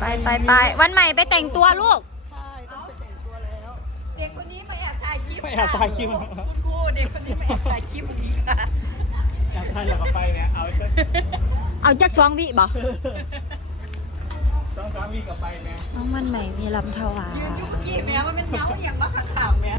ไปไปไปวันใหม่ไปแต่งตัวลูก ใช่ต้องไปแต่งตัวแล้ว เด็กคนนี้มาแอบถ่ายคลิปไม่แอบถ่ายคลิปคุณครูเด็กคนนี้มาแอบถ่ายคลิปวันนี้ค่ะอยากถ่ายอยากเอาไปเนี่ยเอาไปเอาจักสองวิบ่สองสามวีกลับไปเนี่ยน้องวันใหม่มีลำถวายยืนอยู่เมื่อกี้แม่ว่าเป็นเมาอย่างว่าขาข่าวแม่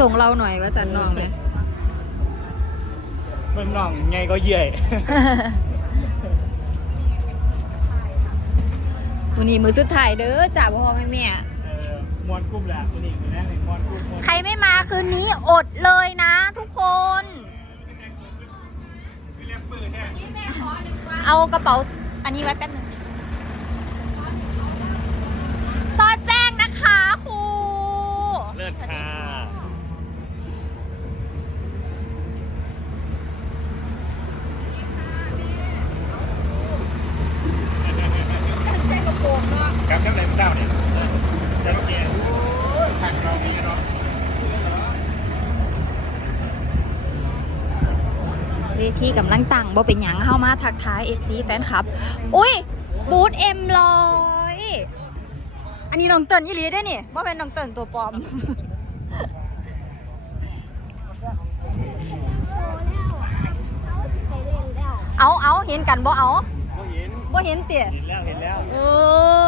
ส่งเราหน่อยว่าสันน้องเลยเมืองน่องไงก็เยื่อยวันนี้มือสุดท้ายเด้อจ่าพ่อแม่แม่เออมวนกุ้มแหละวันนี้มีแน่เลยมวนกุ้มมวนใครไม่มาคืนนี้อดเลยนะทุกคนไม่เรียกปืนแน่เอากระเป๋าอันนี้ไว้แป๊บหนึงซอดแจ้งนะคะครูเลิศค่ะ ใส่กระโปรงเนาะครับครับไหนเจ้าเนี่ยเจ้าเกียร์ทางเรามีเนาะเวทีกำลังตั้งบ่เป็นหยังเข้ามาทักทาย FC แฟนคลับ อุ้ย บูธเอ็มลอยอันนี้น้องเติ้นยี่ลีได้นี่ว่เป็นน้องเติ้นตัวปลอม เอาเอาเห็นกันบ่เอาก็เห็นบ่เห็นเตี่ยเห็นแล้วเห็นแล้ว เอ้ย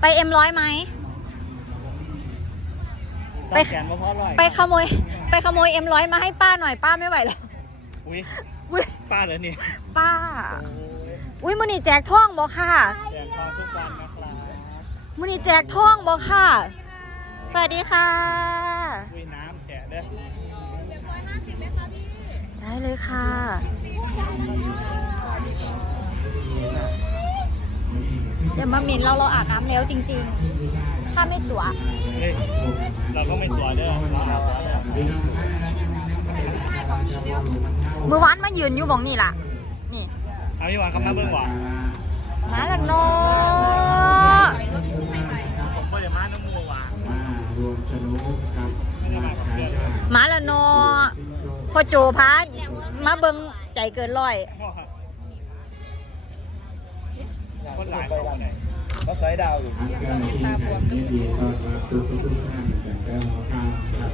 ไปเอ็มร้อยไหม ไปแขนมาเพราะอร่อยไปขโมย ไปขโมยเอ็มร้อยมาให้ป้าหน่อยป้าไม่ไหวแล้วอุ้ยอุ๊ยป้าเหรอเนี่ยป้าโอ้ยอุ้ยมือนี่แจกท่องบ่ค่ะแจกทองทุกวันนะครับมือนี่แจกท่องบ่ค่ะ สวัสดีค่ะ อุ้ยน้ำแฉะเด้อได้เลยค่ะ เดี๋ยวมาหมินเราเราอาบน้ำแล้วจริง ๆ ถ้าไม่ตั๋วเฮ้ยเราก็ไม่สวยเด้อเราอาบน้ำแล้วมือวานมายืนอยู่หมองนี่ล่ะ นี่เอาพี่หวานคำนับเบิ้งหวานมาแล้วเนาะผมก็จะมาน้ำมูหวานไม่ได้มากับเพื่อนเลยมาแล้วเนาะพอโจพามาเบิงใจเกินร้อย คนหลายเขาคนไหนก็สายดาวอยู่ทางเจ้าหน้าที่แห่งนี้ดีต้อนรับทุกทุกๆท่านจากเจ้าหน้าที่ครับ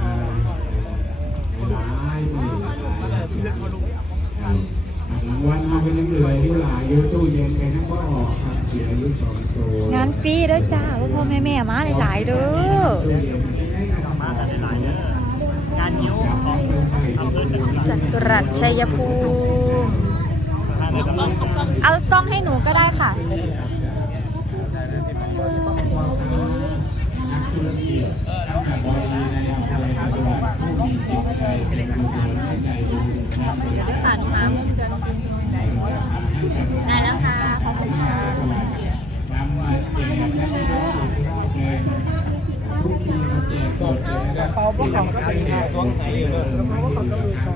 อ่าหลายหมื่นหลายครับรางวัลเอาไปยังเหลือที่หลายอยูตู้เย็นไปนั่นก็ออกครับเสียอายุสองโซงานฟรีเด้อจ้าพ่อพ่อแม่แม่มาหลายๆเด้อตู้เย็นจะได้กลับมาแต่หลายๆเด้องานนิ้วของอำเภอจัตุรัสจัตุรัสชัยภูมิ ทางในตลาด เอาก ล้องให้หนูก็ได้ค่ะ เดี๋ยวจาด้วยคค่ะหนูหามุมเจอน้องกินได้แล้วค่ะ ขอบคุณค่ะนำมาแจกให้ทุกคนเลยทุกทีมาแจกหมดเลยนะเปาพวกเขาก็เป็นตัวไหนเลยแล้วเขาก็เขาก็มีเข้า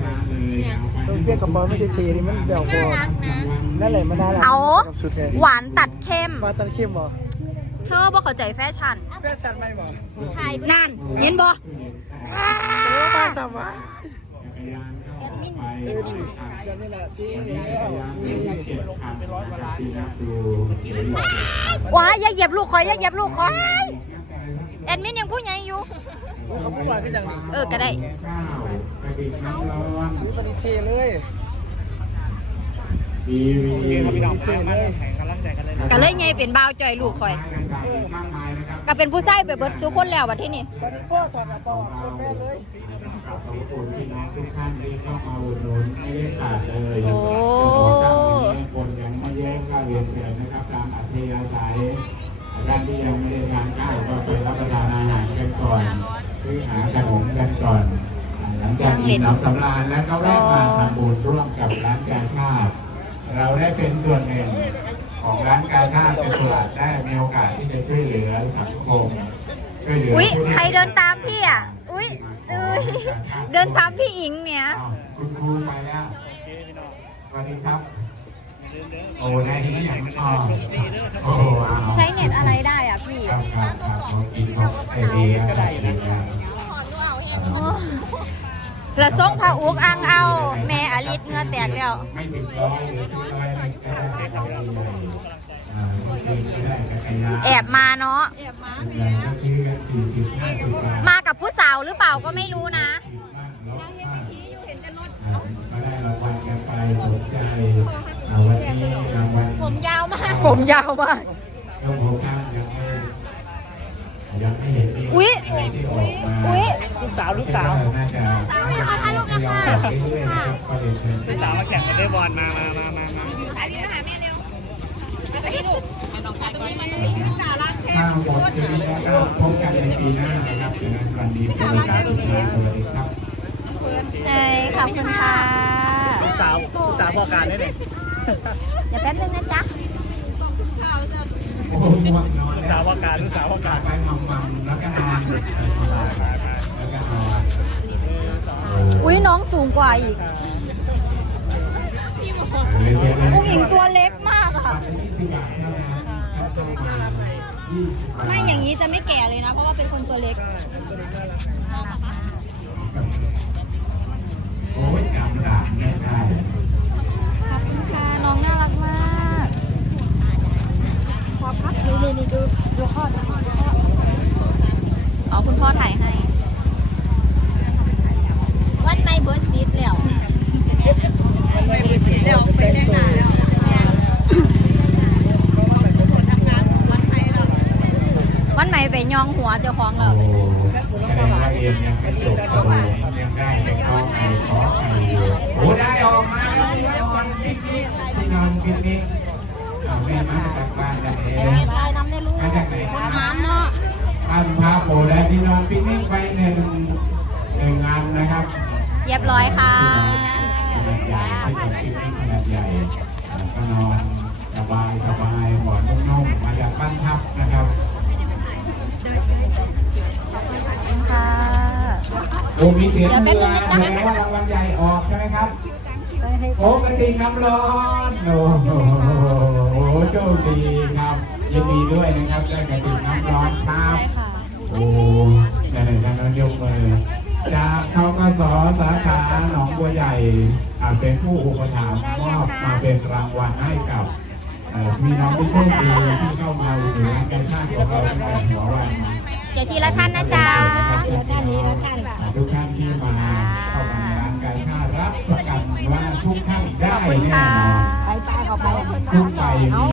มาตัว เพี้ยกระเป๋าไม่ได้เทนี่มันเดี่ยวคอนั่นแหละมันน่ารักเอา กับชุดเทหวานตัดเข้ม มาตันเข้มบ่เธอบ่เข้าใจแฟชั่นแฟชั่นไหมบ่นั่นเห็นบ่เออมาสามวะจักรยานเข้าออกไปเออนี่เดี๋ยวนี่แหละที่จันี่กรแล้วยานนี่ที่เก็บขันนะครับที่นับดูว้ายอย่าเหยียบลูกคอยอย่าเหยียบลูกคอยแอดมินยังพูดยังอยู่เขาพูดว่าก็อย่างนี้เออก็ได้ข้าวก ระดิ่งน้ำร้อน นี่มันเทเลยทีวีโอเคครับพี่น้องมามาแข่งกำลังใจกันเลยนะก็เลยไงเป็นบ่าวจ่อยลูกคอยมากมายนะครับก็เป็นผู้ชายแบบเบิดทุกคนแล้วบัดที่นี่ตอนนี้พ่อถอดกระเป๋าคนแม่เลยขอบคุณพี่น้องทุกท่านที่เข้ามาอุดหนุนไม่ได้ขาดเลยโอ้คนยังไม่แย่งก็เรียนเชิญนะครับตามอัธยาศัยท่านที่ยังไม่ได้ทานข้าวก็ไปรับประทานอาหารกันก่อนซื้อหาขนมกันก่อน จากอิ่มน้ำสำราญแล้วก็แวะมาทำบุญร่วมกับร้านกาชาติ เราได้เป็นส่วนหนึ่งของร้านกาชาติจัตุรัสได้มีโอกาสที่จะช่วยเหลือสังคมช่วยเหลืออุ้ยผู้ที่ใครเดินตามพี่อะ อุ้ยอุ้ยเดินตามพี่อิงเนี่ยอ้าวคุณครูไปแล้วโอเคสวัสดีครับ โอ้ได้ที่ไม่ใหญ่ไม่อ๋อโอ้เอาใช้เน็ตอะไรได้อะพี่ครับครับครับของกินของไอเดียก็ได้ครับ ละส่งพระอุกอังเอา แม่อลิศเหงือแตกแล้ว ไม่ถึงร้อยหรือที่ร้อยก็ได้ของใหญ่อ่าคือก็ได้จักรยานแอบมาเนาะแอบมาใหญ่ก็ซื้อกันสี่สิบห้าสิบบาทมากับผู้สาวหรือเปล่าก็ไม่รู้นะเราเห็นวิธีอยู่เห็นแต่รถอ่าก็ได้รางวัลกันไปสนใจอ่าวันนี้รางวัลผมยาวมาก ผมยาวมากยกหัวข้างยังไม่ ยังไม่เห็นมีอุ๊ยอะไรที่ออกมาอุ๊ยลูกสาวลูกสาว น่าจะสาวอยากขอถ่ายรูปนะคะ เรื่อยๆนะครับก็เรียนเชิญลูกสาวมาแข่งกันได้บอลมามามามามาสายนี้มาหาแม่เร็วมาไปที่ลูกไอ้น้องชายตรงนี้มันลูกจ่าล้างแค้ถ้านหมดชีวิตแล้วก็พบกันในปีหน้านะครับเป็นวันดีเป็นวันการศึกษาสวัสดีครับ ใช่ขอบคุณค่ะ ลูกสาวลูกสาวพอการได้เลย เดี๋ยวแป๊บนึงนะจ๊ะโอ้โหง่วงนอนลูกแล้ สาววพอการลูกสาวพอการการไปมัมๆแล้วก็นอนแล้วก็นอนอุ้ยน้องสูงกว่าอีกเรียนเชิญเลยผู้หญิงตัวเล็กมากอะค่ะยี่สิบบาทเท่านั้นยี่สิบบาทไม่อย่างนี้จะไม่แก่เลยนะ เพราะว่าเป็นคนตัวเล็กโอ้ยจำด่านไม่ได้ ขอบคุณค่ะ น้องน่ารักมากพอพักนี่นี่ดูดูข้อดูข้อดูข้ออ๋อคุณพ่อถ่ายให้ วันไม่เบิร์ดซีดแล้ว เร็วไปแจ้งหน้าแล้วทำงานวันไทยแล้ว วัน ไหนไปยองหัวเจ้าของโอ้แล้วแสดงว่าเรียนยังไม่จบโอ้ยังได้ไปเข้าไอขอไออยู่โอ้ได้ออกมาแล้วที่นอนปิกนิกที่นอนปิกนิกเอาแม่มาจากบ้านแล้วเองมาจากไหนน้ำเนาะบ้านพาโปและที่นอนปิกนิกไปหนึ่งหนึ่งอันนะครับเรียบร้อยค่ะขนาดใหญ่ที่เป็นปิกนิกขนาดใหญ่ก็นอน โอ้มีเสียงเดี๋ยวแป๊บนึงนะจ๊ะแสดงว่ารางวัลใหญ่ออกใช่ไหมครับโอ้กระติกน้ำร้อนโอ้โหโชคดีครับยินดีด้วยนะครับได้กระติกน้ำร้อนครับใช่ค่ะโอ้ไหนๆกันยกมือจากทกสสาขาหนองบัวใหญ่อ่าเป็นผู้อุปถัมภ์มอบมาเป็นรางวัลให้กับเอ่อพี่น้องผู้โชคดีที่เข้ามาอุดหนุนการชาติของเราตั้งแต่หัววันเดี๋ยวทีละท่านนะจ๊ะทีละท่านนี้ละท่าน ทุกท่านที่มาเข้ามางานการชาติรับประกันว่าทุกท่านได้ขอบคุณแน่ค่ะนอนไปไปเขาไป ทุกไป